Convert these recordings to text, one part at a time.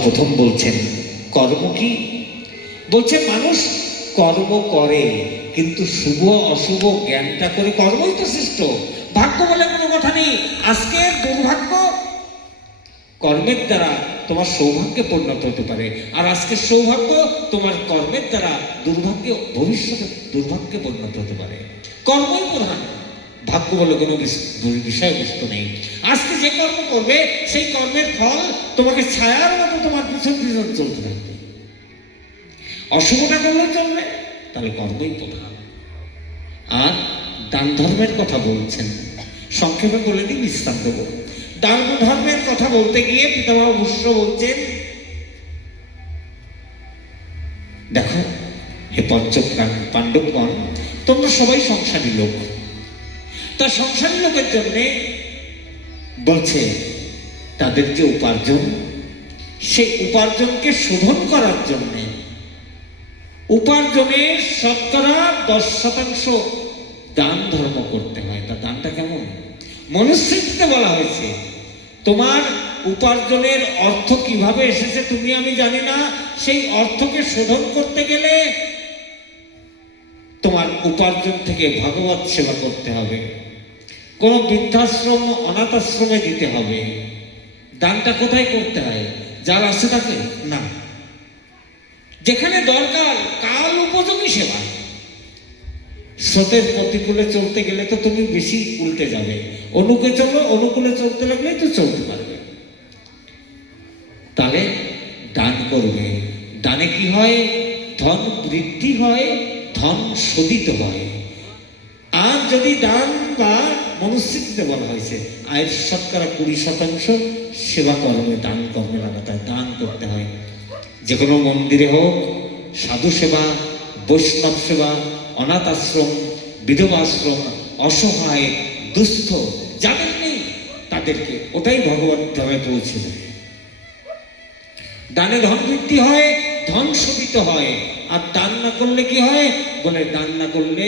সর্বপ্রথম বলছেন কর্ম কি? বলছে মানুষ কর্ম করে, কিন্তু শুভ অশুভ জ্ঞানটা করে কর্মই তো শ্রেষ্ঠ। ভাগ্য বলে কোনো কথা নেই। আজকের দুর্ভাগ্য কর্মের দ্বারা তোমার সৌভাগ্যে পরিণত হতে পারে, আর আজকের সৌভাগ্য তোমার কর্মের দ্বারা দুর্ভাগ্যে, ভবিষ্যতে দুর্ভাগ্যে পরিণত হতে পারে। কর্মই প্রধান, ভাগ্য বলে কোনো বিষয়বস্তু নেই। আজকে যে কর্ম করবে সেই কর্মের ফল তোমাকে ছায়ার মতো তোমার পিছন পিছন চলতে থাকবে। অশুভটা করলে চলবে, তাহলে কর্মই প্রধান। আর দান ধর্মের কথা বলছেন, সংক্ষেপে বলে দিই, বিশ্রাম দেবো। দান ধর্মের কথা বলতে গিয়ে পিতামহ ভীষ্ম বলছেন, দেখো হে পঞ্চ পাণ্ডবগণ, তোমরা সবাই সংসারী লোক। তা সংসারী লোকের জন্য বলছে তাদের যে উপার্জন, সেই উপার্জনকে শোধন করার জন্য উপার্জনের শতকরা 10% দান ধর্ম করতে হয়। তা দানটা কেমন? মনুস্মৃতিতে বলা হয়েছে, তোমার উপার্জনের অর্থ কিভাবে এসেছে তুমি আমি জানি না, সেই অর্থকে শোধন করতে গেলে তোমার উপার্জন থেকে ভগবত সেবা করতে হবে, কোন বৃদ্ধাশ্রম অনাথ আশ্রমে দিতে হবে। দানটা কোথায় করতে হয়? যার আছে তাকে না, যেখানে দরকার কাল উপযোগী সেবা। স্রোতের প্রতিকূলে চলতে গেলে তো তুমি বেশি উল্টে যাবে, অনুকূলে চলতে লাগলেই তো চলতে পারবে। তাহলে দান করবে। দানে কি হয়? ধন বৃদ্ধি হয়, ধন শোধিত হয়। আর যদি দান বা মনুস্মৃতিতে বলা হয়েছে আয়ের শতকরা 20% সেবা কর্মে দান কর্মে লাগাতে হয়, দান করতে হয়। যে কোনো মন্দিরে হোক, সাধু সেবা, বৈষ্ণব সেবা, অনাথ আশ্রম, বিধবা আশ্রম, অসহায় দুস্থ যাদের নেই তাদেরকে, ওটাই ভগবত ধামে পৌঁছে দেয়। দানে ধন বৃদ্ধি হয়, ধন শোভিত হয়। আর দান না করলে কি হয়? বলে দান না করলে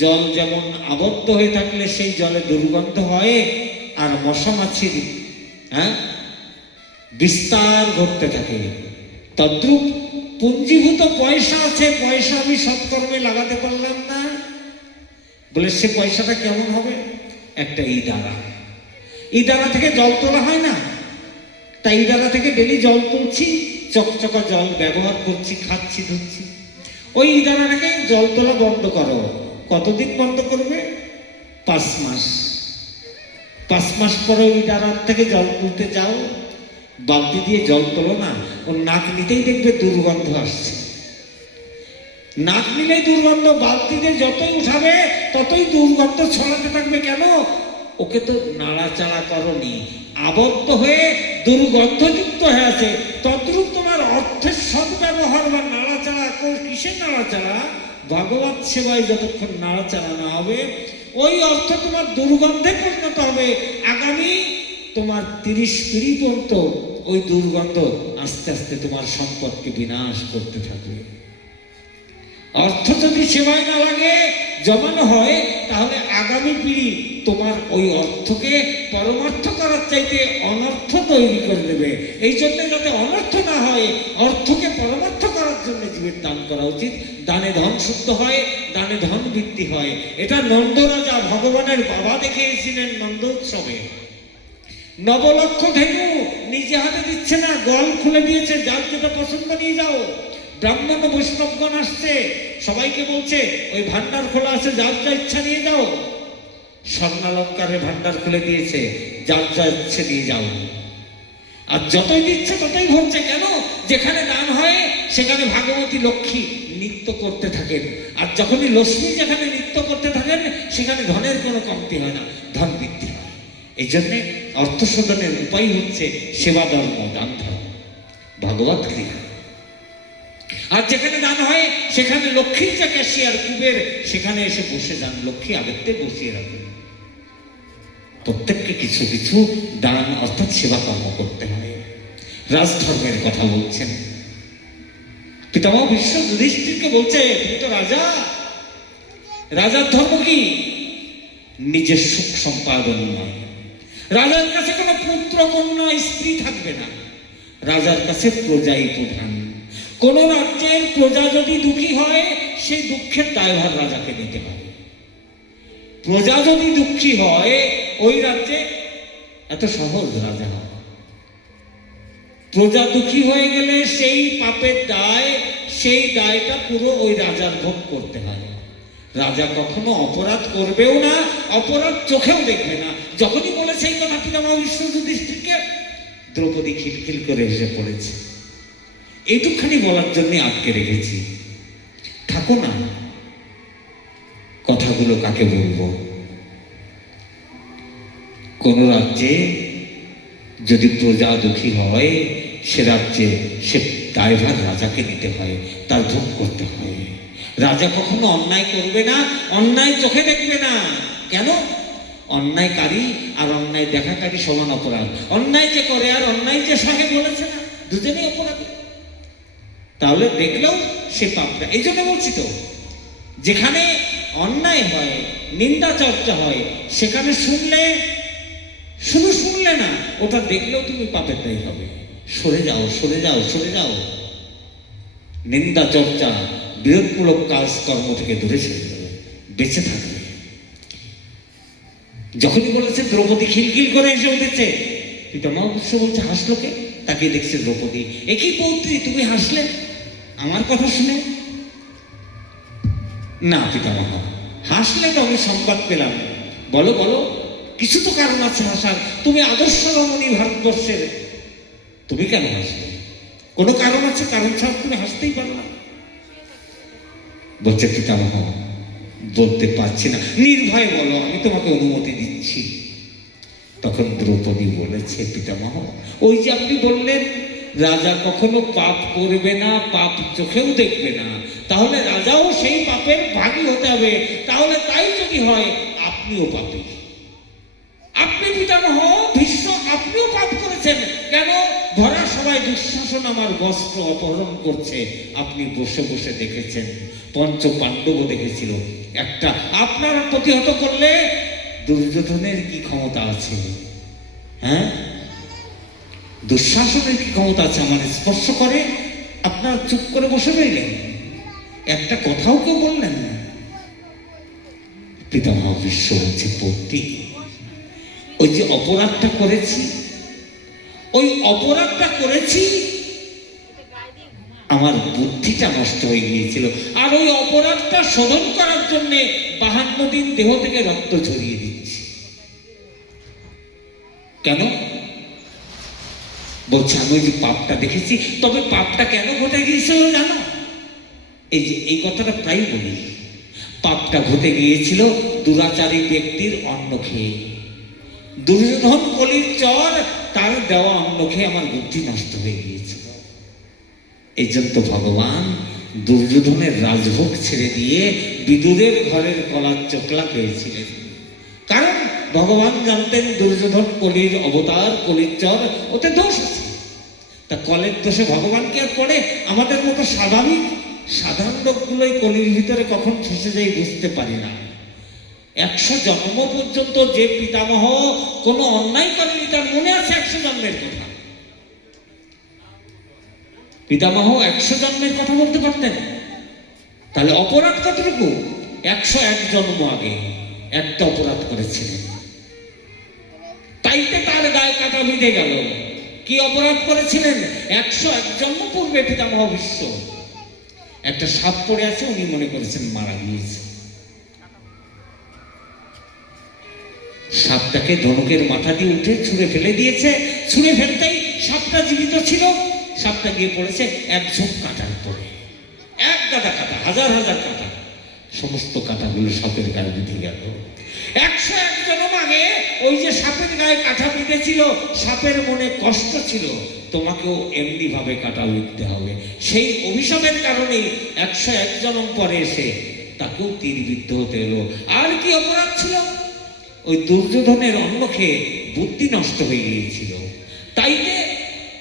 জল যেমন আবদ্ধ হয়ে থাকলে সেই জলে দুর্গন্ধ হয়, আর মশা মাছির বিস্তার ঘটতে থাকে। তদ্রূপ পুঞ্জীভূত পয়সা আছে, পয়সা আমি সৎকর্মে লাগাতে পারলাম না, বলে সে পয়সাটা কেমন হবে? একটা ইদারা থেকে জল তোলা হয় না? তাই ইদারা থেকে ডেলি জল তুলছি, চকচকা জল ব্যবহার করছি, খাচ্ছি, ধুচ্ছি। ওই ইদারাটাকে জল তোলা বন্ধ করো। কতদিন বন্ধ করবে? 5 মাস। 5 মাস পরে ওই ইদারার থেকে জল তুলতে যাও, বালতি দিয়ে জল তোলো না, ওর নাক নিতেই দেখবে দুর্গন্ধ আসছে। নাক নিলেই দুর্গন্ধ, বালতি দিয়ে যতই উঠাবে ততই দুর্গন্ধ ছড়াতে থাকবে। কেন? ওকে তো নাড়াচাড়া করনি, আবদ্ধ হয়ে দুর্গন্ধযুক্ত হয়ে আছে। তদ্রূপ তোমার অর্থের সদ্ব্যবহার বা নাড়াচাড়া, কিসের নাড়াচাড়া? ভগবত সেবায় যতক্ষণ নাড়াচাড়া না হবে ওই অর্থ তোমার দুর্গন্ধে পরিণত হবে। আগামী তোমার 30 পিঁড়ি পর্যন্ত ওই দুর্গন্ধ আস্তে আস্তে তোমার সম্পদকে বিনাশ করতে থাকবে। অর্থ যদি সেবায় না লাগে, জমানো হয়, তাহলে আগামী পিঁড়ি তোমার ওই অর্থকে পরমার্থ করার চাইতে অনর্থ তৈরি করে দেবে। এই জন্য যাতে অনর্থ না হয়, অর্থকে পরমার্থ করার জন্য জীবের দান করা উচিত। দানে ধন শুদ্ধ হয়, দানে ধন বৃদ্ধি হয়। এটা নন্দরাজা ভগবানের বাবা দেখিয়েছিলেন নন্দ উৎসবে। 9 লক্ষ ধেনু নিজে হাতে দিচ্ছে না, গল খুলে দিয়েছে, যার যেটা পছন্দ নিয়ে যাও। ব্রাহ্মণ বৈষ্ণবগণ আসছে, সবাইকে বলছে ওই ভান্ডার খোলা আছে, যার যা ইচ্ছা নিয়ে যাও। স্বর্ণালঙ্কারের ভান্ডার খুলে দিয়েছে, যার যা ইচ্ছে নিয়ে যাও। আর যতই দিচ্ছে ততই ভরছে। কেন? যেখানে দান হয় সেখানে ভাগবতী লক্ষ্মী নৃত্য করতে থাকেন, আর যখনই লক্ষ্মী যেখানে নৃত্য করতে থাকেন সেখানে ধনের কোনো কমতি হয় না, ধন বৃদ্ধি হয়। এই জন্যে অর্থ শোধনের উপায় হচ্ছে সেবা ধর্ম, দান ধর্ম, ভগবত ক্রিয়া। আর যেখানে দান হয় সেখানে লক্ষ্মীর যে ক্যাশিয়ার কুবের সেখানে এসে বসে যান, লক্ষ্মী আগেতে বসিয়ে রাখেন। প্রত্যেককে কিছু কিছু দান অর্থাৎ সেবা কর্ম করতে হয়। রাজধর্মের কথা বলছেন পিতামহ ভীষ্ম যুধিষ্ঠিরকে, বলছে তুমি তো রাজা, রাজার ধর্ম কি? নিজের সুখ সম্পাদন নয়। রাজার কাছে কোনো পুত্র কন্যা স্ত্রী থাকবে না। রাজার কাছে প্রজাই প্রধান। কোন রাজ্যের প্রজা যদি দুঃখী হয়, সেই দুঃখের দায়ভার রাজাকে নিতে হবে। প্রজা যদি দুঃখী হয়, ওই রাজ্যে এত সহজ রাজা হয়। প্রজা দুঃখী হয়ে গেলে সেই পাপের দায়, সেই দায়টা পুরো ওই রাজার ভোগ করতে হয়। রাজা কখনো অপরাধ করবেও না, অপরাধ চোখেও দেখবে না। যখনই বলেছে এই কথা পিতামহ ভীষ্ম যুধিষ্ঠিরকে, দ্রৌপদী খিলখিল করে এসে পড়েছে। এইটুকখানি বলার জন্য আটকে রেখেছি। থাকো না, কথাগুলো কাকে বলবো। কোন রাজ্যে যদি প্রজা দুঃখী হয়, সে রাজ্যে সে দায়ভার রাজাকে নিতে হয়, তার ভোগ করতে হয়। রাজা কখনো অন্যায় করবে না, অন্যায় চোখে দেখবে না। কেন? অন্যায়কারী আর অন্যায় দেখাকারী সমান অপরাধ। অন্যায় যে করে আর অন্যায় যে সহে বলেছে না, দুজনেই অপরাধী। তাহলে দেখলেও সে পাপটা। এই জন্য বলছি তো, যেখানে অন্যায় হয়, নিন্দা চর্চা হয়, সেখানে শুনলে, শুধু শুনলে না, ওটা দেখলেও তুমি পাপের দায়ী হবে। সরে যাও, সরে যাও, সরে যাও। নিন্দা চর্চা, বিরোধমূলক কাজ কর্ম থেকে দূরে সরে যাবে, বেঁচে থাকবে। যখনই বলেছে দ্রৌপদী খিলখিল করে এসে উঠেছে, পিতামহ ভীষ্ম বলছে হাসলো কে? তাকে দেখছে দ্রৌপদী। একই পৌত্রী, তুমি হাসলে আমার কথা শুনে? না পিতামহ, হাসলে তো আমি সংবাদ পেলাম। বলো বলো, কিছু তো কারণ আছে হাসার। তুমি আদর্শ রমণী ভারতবর্ষের, তুমি কেন হাসলে? কোনো কারণ আছে, কারণ ছাড়া তুমি হাসতেই পারো না। বলছে পিতামহ বলতে পারছি না, নির্ভয় বলো, আমি তোমাকে অনুমতি দিচ্ছি। তখন দ্রৌপদী বলেছে, পিতামহ ওই যে আপনি বললেন রাজা কখনো পাপ করবে না, পাপ চোখেও দেখবে না, তাহলে রাজাও সেই পাপের ভাগী হতে হবে। তাহলে তাই যদি হয়, আপনিও পাপী। আপনি পিতামহ ভীষ্ম, আপনিও পাপ করেছেন। কেন? ধরা সবাই দুঃশাসন আমার বস্ত্র অপহরণ করছে, আপনি বসে বসে দেখেছেন। পঞ্চ পাণ্ডব দেখেছিল। একটা আপনারা প্রতিহত করলে দুর্যোধনের কি ক্ষমতা আছে? হ্যাঁ, দুঃশাসনের কি ক্ষমতা আছে? আমার স্পর্শ করে আপনারা চুপ করে বসে রইলেন, একটা কথাও কেউ বললেন না। পিতামহ ভীষ্ম হচ্ছে পৌত্রী, ওই যে অপরাধটা করেছি, ওই অপরাধটা করেছি, আমার বুদ্ধিটা নষ্ট হয়ে গিয়েছিল। আর ওই অপরাধটা শোধন করার জন্য 52 দিন দেহ থেকে রক্ত ঝরিয়ে দিচ্ছি। কেন? বলছে আমি ওই যে পাপটা দেখেছি। তবে পাপটা কেন ঘটে গিয়েছিল জানো? এই যে এই কথাটা প্রায় বলি, পাপটা ঘটে গিয়েছিল দুরাচারী ব্যক্তির অন্ন খেয়ে। দুর্যোধন কলির চর, তার দেওয়া অন্ন খেয়ে আমার বুদ্ধি নষ্ট হয়ে গিয়েছিল। এই জন্য ভগবান দুর্যোধনের রাজভোগ ছেড়ে দিয়ে বিদুরের ঘরের কলার চোখলা পেয়েছিলেন। কারণ ভগবান জানতেন দুর্যোধন কলির অবতার, কলির চর, ওতে দোষ আছে। তা কলের দোষে ভগবান কি আর পড়ে? আমাদের মতো স্বাভাবিক সাধারণ লোকগুলোই কলির ভিতরে কখন ফেসে যাই বুঝতে পারি না। 100 জন্ম পর্যন্ত যে পিতামহ কোনো অন্যায় করেনি, তার মনে আছে 100 জন্মের কথা। পিতামহ 100 জন্মের কথা বলতে পারতেন। তাহলে অপরাধ কতটুকু? 101 জন্ম আগে একটা অপরাধ করেছিলেন, তাইতে তার গায়ে কাটা বিঁধে গেল। কি অপরাধ করেছিলেন? 101 জন্ম পূর্বে পিতামহ ভীষ্ম একটা সাপ পড়ে আছে, উনি মনে করেছেন মারা গিয়েছে। সাপটাকে ধনুকের মাথা দিয়ে উঠে ছুঁড়ে ফেলে দিয়েছে। ছুঁড়ে ফেলতেই সাপটা জীবিত ছিল। সাপটা গিয়ে পড়েছে এক ঝোঁক কাঁটার পরে, এক গাদা কাঁটা, হাজার হাজার কাঁটা, সমস্ত কাঁটাগুলো সাপের গায়ে বিঁধে গেল। 101 জন্ম আগে ওই যে সাপের গায়ে কাঁটা বিঁধেছিল, সাপের মনে কষ্ট ছিল, তোমাকেও এমনি ভাবে কাঁটা উঠতে হবে। সেই অভিশাপের কারণেই 101 জন্ম পরে এসে তাকেও তীরবিদ্ধ হতে হলো। আর কি অপরাধ ছিল? ওই দুর্যোধনের অন্ন খেয়ে বুদ্ধি নষ্ট হয়ে গিয়েছিল, তাইতে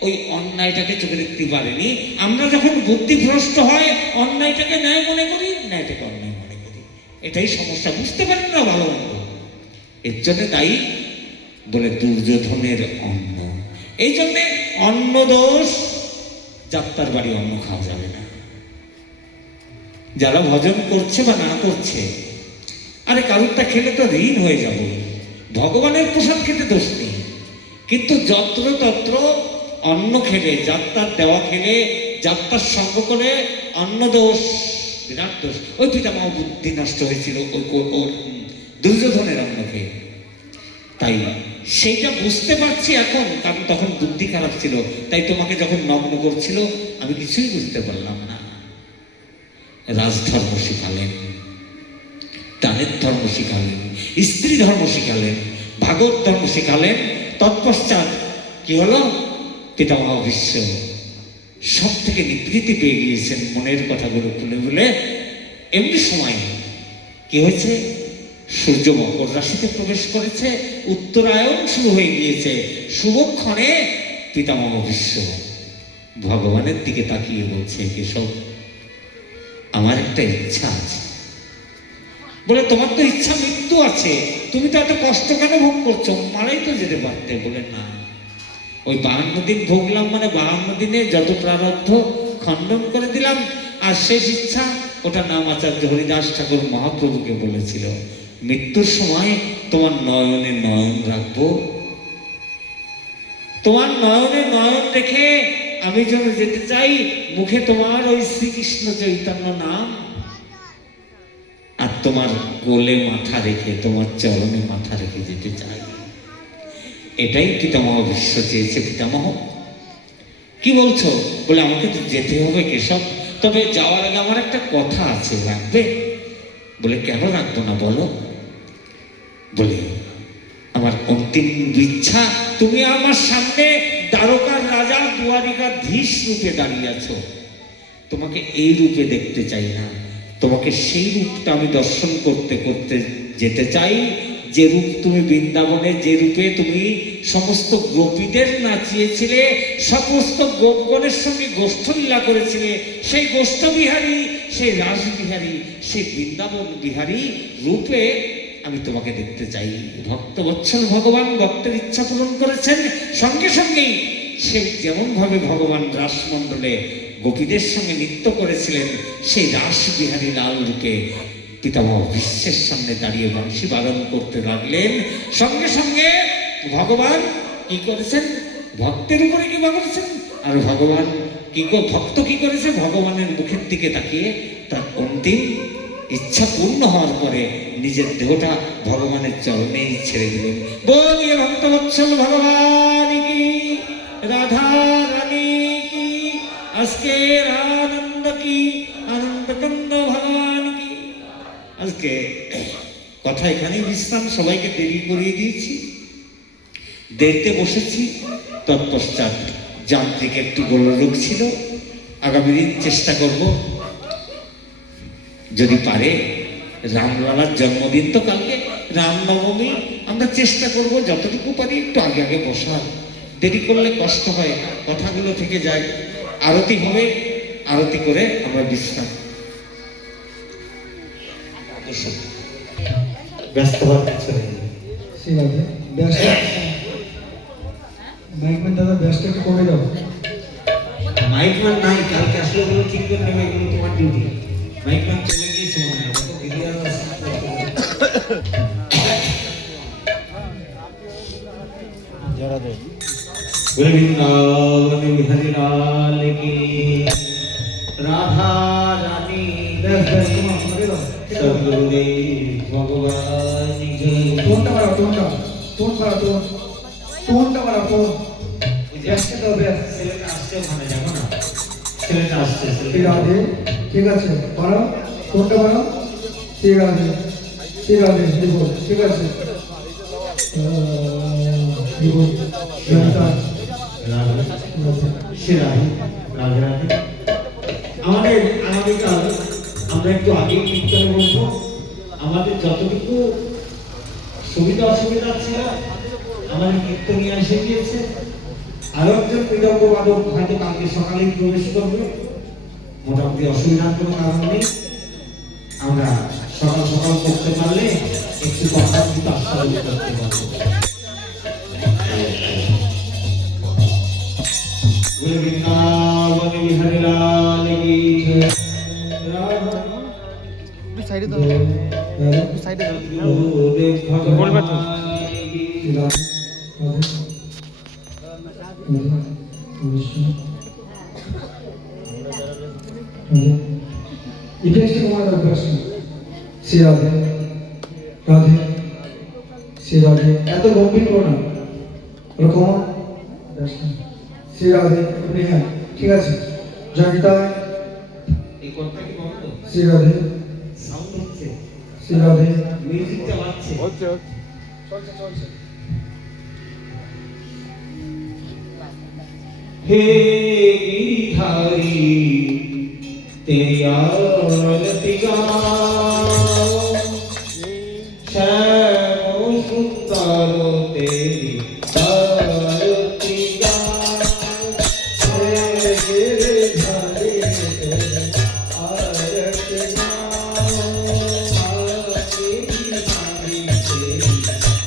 ওই অন্যায়টাকে চোখে দেখতে পারেনি। আমরা যখন বুদ্ধিভ্রষ্ট হয়, অন্যায়টাকে ন্যায় মনে করি, ন্যায়টাকে অন্যায় মনে করি। এটাই সমস্যা, বুঝতে পারেন না ভালো মন্দ। এর জন্য দায়ী বলে দুর্যোধনের অন্ন। এই জন্যে অন্ন দোষ, যাত্রার বাড়ি অন্ন খাওয়া যাবে না। যারা ভজন করছে বা না করছে, আরে কারুরটা খেলে তো ঋণ হয়ে যাবে। ভগবানের প্রসাদ খেতে দোষ নেই, কিন্তু যত্র তত্র অন্ন খেলে, যাত্রার দেওয়া খেলে, যাত্রার সঙ্গ করে অন্ন দোষ, বিরাট দোষ। ওই পিতামহ বুদ্ধি নষ্ট হয়েছিল ওর দুর্যোধনের অন্ন খেয়ে। তাই সেইটা বুঝতে পারছি এখন, কারণ তখন বুদ্ধি খারাপ ছিল। তাই তোমাকে যখন নগ্ন করছিল আমি কিছুই বুঝতে পারলাম না। রাজধর্ম শিখালেন, দানের ধর্ম শিখালেন, স্ত্রী ধর্ম শিখালেন, ভাগবত ধর্ম শিখালেন। তৎপশ্চাৎ কি হলো? পিতামহ ভীষ্ম সব থেকে নিবৃত্তি পেয়ে গিয়েছেন মনের কথাগুলো খুলে বলে। এমনি সময় কি হয়েছে? সূর্য মকর রাশিতে প্রবেশ করেছে, উত্তরায়ণ শুরু হয়ে গিয়েছে। শুভক্ষণে পিতামহ ভীষ্ম ভগবানের দিকে তাকিয়ে বলছে, কেশব, আমার একটা ইচ্ছা আছে। বলে, তোমার তো ইচ্ছা মৃত্যু আছে, তুমি তো এত কষ্ট কেন ভোগ করছো? মারাই তো যেতে পারতে। বলে, না, ওই 52 দিন ভোগলাম, মানে 52 দিনে যত প্রারব্ধ খণ্ডন করে দিলাম। আর শেষ ইচ্ছা, ওটা নাম আচার্য হরিদাস ঠাকুর মহাপ্রভুকে বলেছিল, মৃত্যুর সময় তোমার নয়নে নয়ন রাখবো, তোমার নয়নে নয়ন রেখে আমি যেন যেতে চাই মুখে তোমার ওই শ্রীকৃষ্ণ চৈতন্য নাম, আর তোমার কোলে মাথা রেখে, তোমার চরণে মাথা রেখে যেতে চাই। এটাই পিতামহ ভীষ্ম চেয়েছে। পিতামহ কি বলছো? বলে, আমাকে তো যেতে হবে কেশব, তবে যাওয়ার আগে আমার একটা কথা আছে, রাখবে? বলে, কেন রাখবো না বলো। বলে, আমার অন্তিম ইচ্ছা, তুমি আমার সামনে দ্বারকার রাজা দুয়ারিকার ধীশ রূপে দাঁড়িয়ে আছো, তোমাকে এই রূপে দেখতে চাই না, তোমাকে সেই রূপটা আমি দর্শন করতে করতে যেতে চাই, যে রূপ তুমি বৃন্দাবনে, যে রূপে তুমি সমস্ত গোপীদের নাচিয়েছিলে, সমস্ত গোপগণের সঙ্গে গোষ্ঠলীলা করেছিলে, সেই গোষ্ঠবিহারী, সেই রাসবিহারী, সেই বৃন্দাবন বিহারী রূপে আমি তোমাকে দেখতে চাই। ভক্তবৎসল ভগবান ভক্তের ইচ্ছা পূরণ করেছেন। সঙ্গে সঙ্গেই সে যেমন ভাবে ভগবান রাসমণ্ডলে গোপীদের সঙ্গে নৃত্য করেছিলেন, সেই রাসবিহারী লাল রূপে পিতামহ ভীষ্মের সামনে দাঁড়িয়ে বংশী বাদন করতে লাগলেন। সঙ্গে সঙ্গে ভগবান কি করেছেন? ভক্তের উপরে কি করেছেন? আর ভগবান কি, ভক্ত কি করেছে? ভগবানের মুখের দিকে তাকিয়ে তার অন্তিম ইচ্ছা পূর্ণ হওয়ার পরে নিজের দেহটা ভগবানের চরণেই ছেড়ে দিলেন। বলিয়ে ভক্তবৎসল ভগবান কি, রাধা রানী কি, আজকের আনন্দ কি, আনন্দকন্দ ভগবান কি। আজকে কথা এখানেই বিশ্রাম, সবাইকে দেরি করিয়ে দিয়েছি, দেখতে বসেছি। তৎপশ্চাৎ যান্ত্রিক একটু গোলযোগ ছিল, আগামী দিন চেষ্টা করব, যদি পারে রামলালার জন্মদিন তো কালকে, রামনবমী, আমরা চেষ্টা করব যতটুকু পারি একটু আগে আগে বসার। দেরি করলে কষ্ট হয়, কথাগুলো থেকে যায়। আরতি হবে, আরতি করে আমরা বিশ্রাম। ব্যস্ত হওয়ার কিছু নেই। ঠিক আছে, ব্যস্ত মাইকম্যান দাদা, ব্যস্ত একটু কমে যাও। মাইকম্যান নাই, কালকে আসলে ওগুলো ঠিক করে নেবে, এগুলো তোমার ডিউটি। মাইকম্যান চলে গিয়েছে মনে হয়, বৃন্দাবন বিহারী লাল কি, রাধা রানী সদ্গুরুদেব ভগবান কি। টোনটা বাড়াও, টোনটা বাড়াও, টোনটা বাড়াও, টোন। ব্যস্ত তো ব্যস্ত। ছেলেটা আসছে, ওখানে যাবো না, ছেলেটা আসছে। ঠিক আছে, ঠিক আছে, বাড়াও, টোনটা বাড়াও। ঠিক আছে, ঠিক আছে, দেখো, ঠিক আছে। দেখো, আমাদের আগামীকাল আমরা একটু আগে কীর্তনে বলবো। আমাদের যতটুকু সুবিধা অসুবিধা ছিল আমাদের কীর্তনিয়া এসে গিয়েছে। আরো একজন মৃদঙ্গ বাদক হয়তো কালকে সকালেই প্রবেশ করবে, মোটামুটি অসুবিধার কোনো কারণ নেই। আমরা সকাল সকাল করতে পারলে একটু কথা কিন্তু আস্বাদন করতে পারবো। बोले वृंदावन बिहारी लाल की जय। সাইডে তো সাইডে गुरुदेव বলবে তো। ইফেক্ট তোমার প্রশ্ন শ্রী রাধে রাধে শ্রী রাধে এত গম্ভীর করো না ওরকম শ্রী রাধে আপনি হ্যাঁ ঠিক আছে জয়িতা এই কথা কি বলতো শ্রী রাধে সাউন্ড হচ্ছে শ্রী রাধে মিউজিক চালাচ্ছে হচ্ছে हे गिरिधारी तेरी आरती गाओ श्याम सुंदर तेरी आरती गाओ हे गिरिधारी तेरी आरती गाओ गिरिधारी तेरी आरती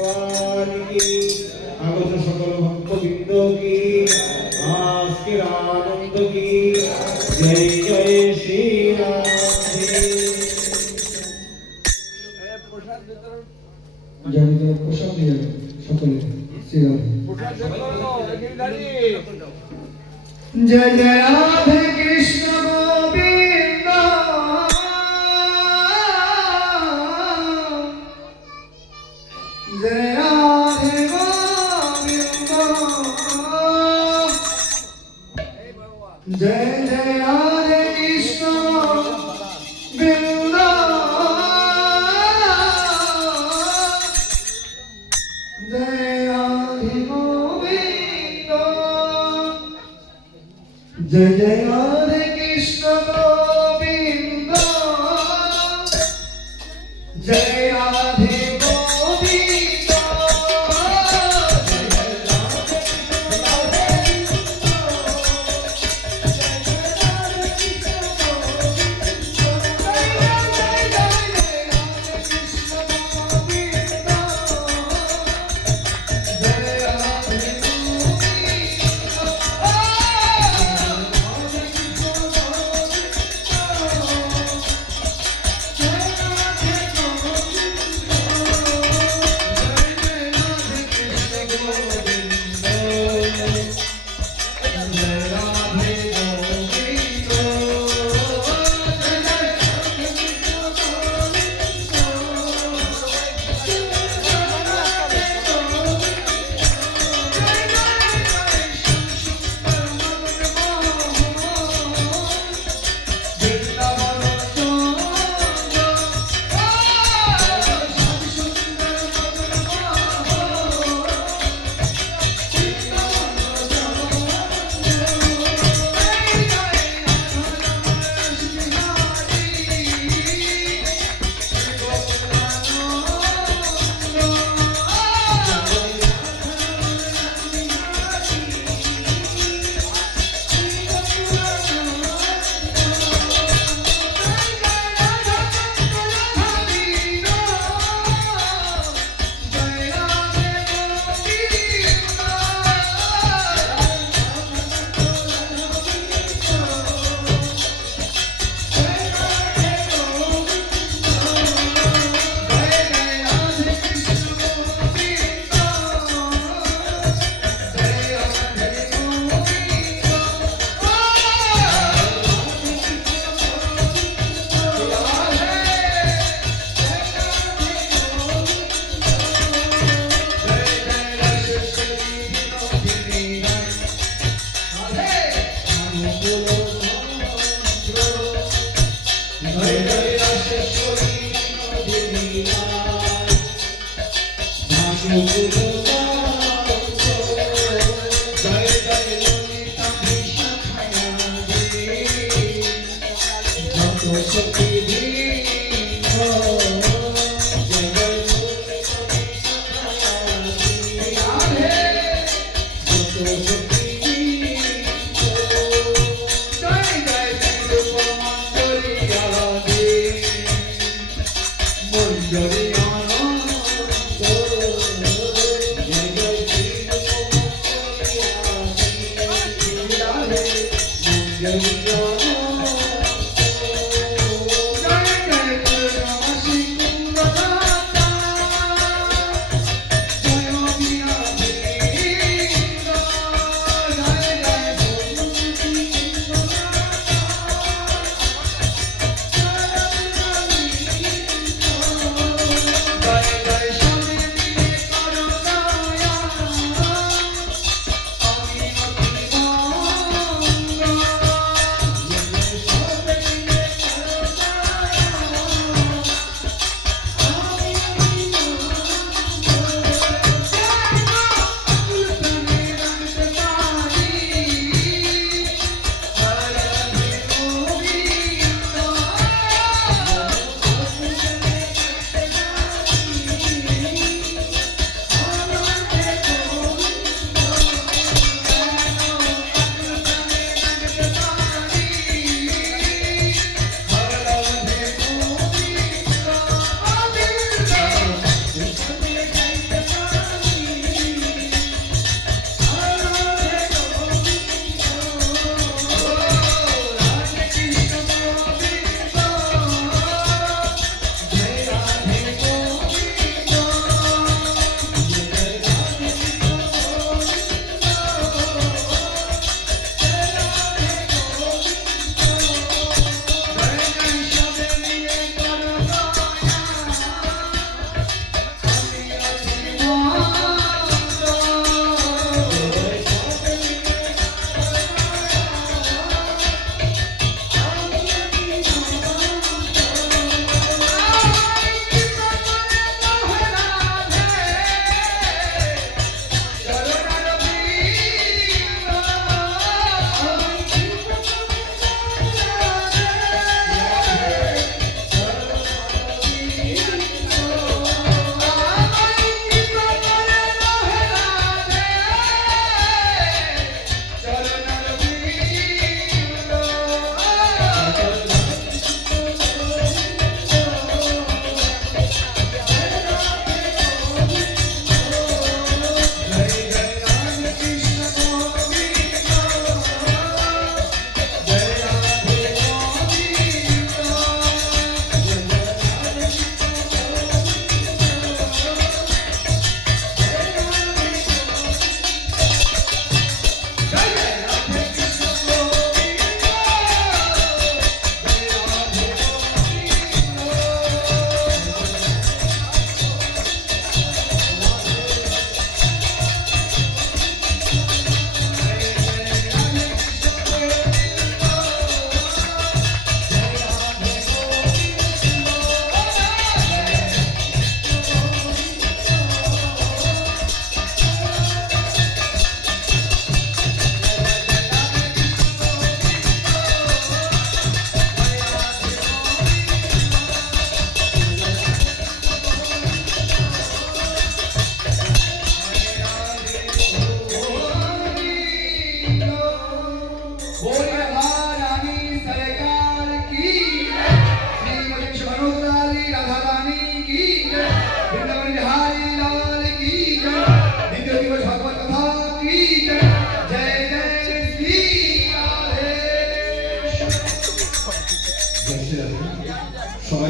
ভগবান কি আগত সকল ভক্তবৃন্দ কি আজকের আনন্দ কি জয় জয় শ্রী রাধে। জগতের প্রসাদ দিয়ে সকলে শ্রী রাধে। জয় জয় রাধে কৃষ্ণ গোবিন্দ, জয় রাধে গোবিন্দ, জয় জয় রাধে কৃষ্ণ বৃন্দ, জয় রাধে গোবিন্দ, জয় জয় রাধে কৃষ্ণ গোবিন্দ, জয় রাধে গোবিন্দ,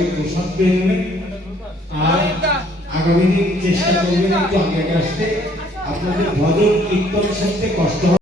সবাই প্রসাদ পেয়ে নেবেন। আর আগামী দিন চেষ্টা করবেন একটু আগে আসতে। আপনাদের ভজন কীর্তন শুনতে কষ্ট হবে।